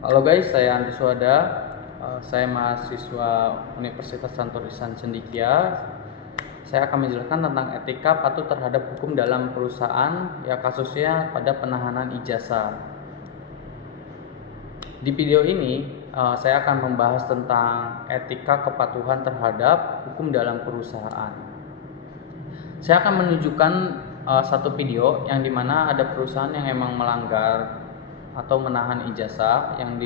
Halo guys, saya Andi Suada. Saya mahasiswa Universitas Santo Risan Cendekia. Saya akan menjelaskan tentang etika patuh terhadap hukum dalam perusahaan, ya kasusnya pada penahanan ijazah. Di video ini, saya akan membahas tentang etika kepatuhan terhadap hukum dalam perusahaan. Saya akan menunjukkan satu video yang dimana ada perusahaan yang emang melanggar atau menahan ijazah yang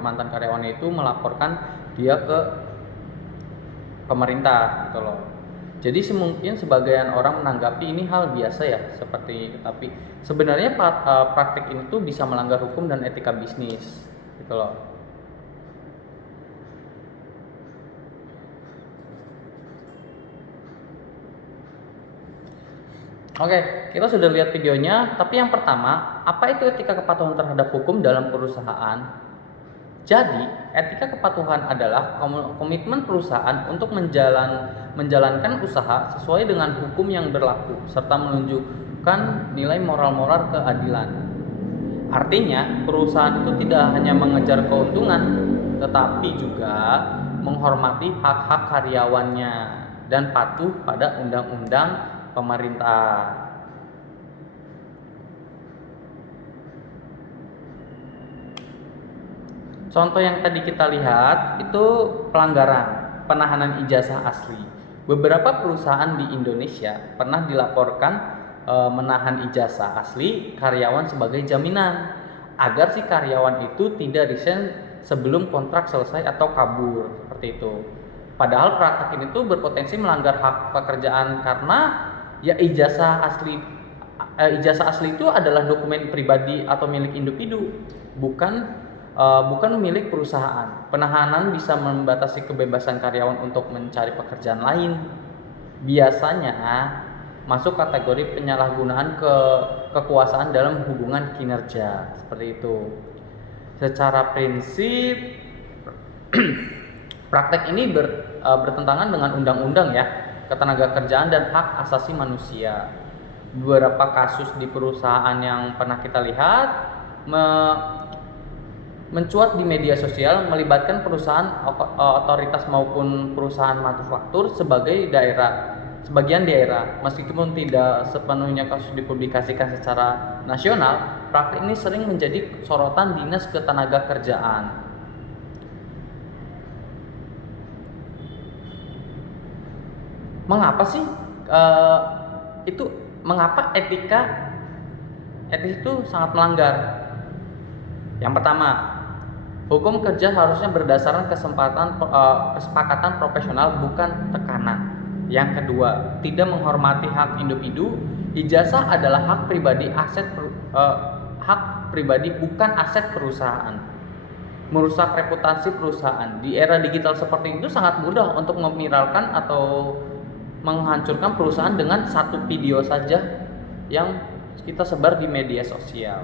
mantan karyawannya itu melaporkan dia ke pemerintah gitu loh. Jadi mungkin sebagian orang menanggapi ini hal biasa ya, tapi sebenarnya praktik ini tuh bisa melanggar hukum dan etika bisnis gitu loh. Oke, kita sudah lihat videonya, tapi yang pertama, apa itu etika kepatuhan terhadap hukum dalam perusahaan? Jadi, etika kepatuhan adalah komitmen perusahaan untuk menjalankan usaha sesuai dengan hukum yang berlaku, serta menunjukkan nilai moral-moral keadilan. Artinya, perusahaan itu tidak hanya mengejar keuntungan, tetapi juga menghormati hak-hak karyawannya dan patuh pada undang-undang pemerintah. Contoh yang tadi kita lihat itu pelanggaran penahanan ijazah asli. Beberapa perusahaan di Indonesia pernah dilaporkan menahan ijazah asli karyawan sebagai jaminan agar si karyawan itu tidak resign sebelum kontrak selesai atau kabur, seperti itu. Padahal praktek ini tuh berpotensi melanggar hak pekerjaan karena ya ijazah asli itu adalah dokumen pribadi atau milik individu, bukan milik perusahaan. Penahanan bisa membatasi kebebasan karyawan untuk mencari pekerjaan lain. Biasanya masuk kategori penyalahgunaan kekuasaan dalam hubungan kinerja, seperti itu. Secara prinsip praktek ini bertentangan dengan undang-undang ya, ketenagakerjaan dan hak asasi manusia. Beberapa kasus di perusahaan yang pernah kita lihat mencuat di media sosial melibatkan perusahaan otoritas maupun perusahaan manufaktur sebagian daerah. Meskipun tidak sepenuhnya kasus dipublikasikan secara nasional, praktik ini sering menjadi sorotan Dinas Ketenagakerjaan. Mengapa sih mengapa etika itu sangat melanggar? Yang pertama, hukum kerja harusnya berdasarkan kesepakatan profesional, bukan tekanan. Yang kedua, tidak menghormati hak individu. Ijazah adalah hak pribadi bukan aset perusahaan. Merusak reputasi perusahaan. Di era digital seperti itu sangat mudah untuk memiralkan atau menghancurkan perusahaan dengan satu video saja yang kita sebar di media sosial.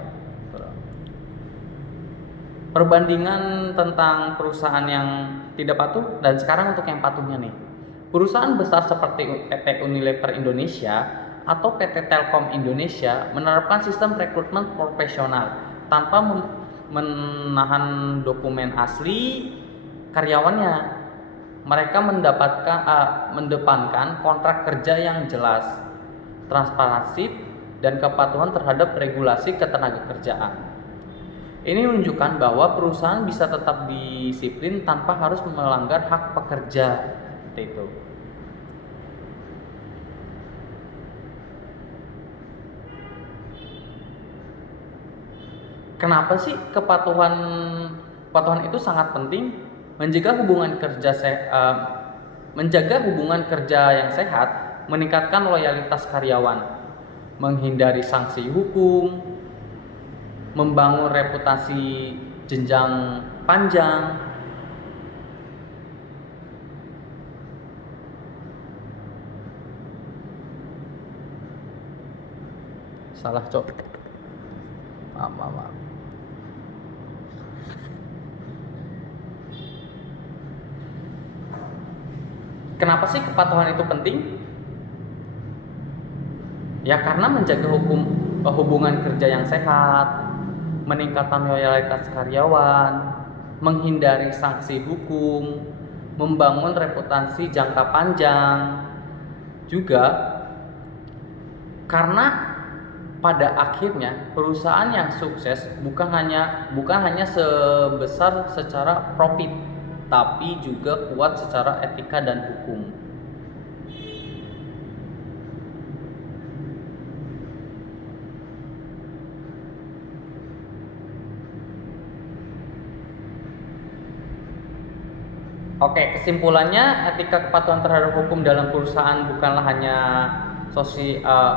Perbandingan tentang perusahaan yang tidak patuh dan sekarang untuk yang patuhnya nih. Perusahaan besar seperti PT Unilever Indonesia atau PT Telkom Indonesia menerapkan sistem rekrutmen profesional tanpa menahan dokumen asli karyawannya. Mereka mendepankan kontrak kerja yang jelas, transparansi, dan kepatuhan terhadap regulasi ketenagakerjaan. Ini menunjukkan bahwa perusahaan bisa tetap disiplin tanpa harus melanggar hak pekerja, seperti itu. Kenapa sih kepatuhan itu sangat penting? Menjaga hubungan kerja yang sehat, meningkatkan loyalitas karyawan, menghindari sanksi hukum, membangun reputasi jenjang panjang. Salah cok. Maaf. Kenapa sih kepatuhan itu penting? Ya karena menjaga hubungan kerja yang sehat, meningkatkan loyalitas karyawan, menghindari sanksi hukum, membangun reputasi jangka panjang. Juga karena pada akhirnya perusahaan yang sukses bukan hanya sebesar secara profit, tapi juga kuat secara etika dan hukum. Oke, kesimpulannya etika kepatuhan terhadap hukum dalam perusahaan bukanlah hanya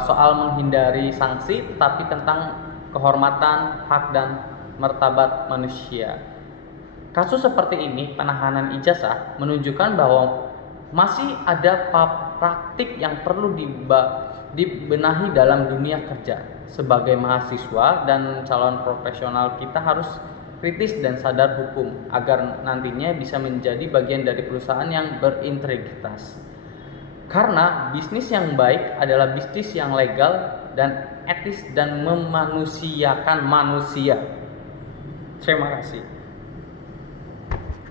soal menghindari sanksi, tetapi tentang kehormatan, hak dan martabat manusia. Kasus seperti ini, penahanan ijazah, menunjukkan bahwa masih ada praktik yang perlu dibenahi dalam dunia kerja. Sebagai mahasiswa dan calon profesional, kita harus kritis dan sadar hukum agar nantinya bisa menjadi bagian dari perusahaan yang berintegritas. Karena bisnis yang baik adalah bisnis yang legal dan etis dan memanusiakan manusia. Terima kasih.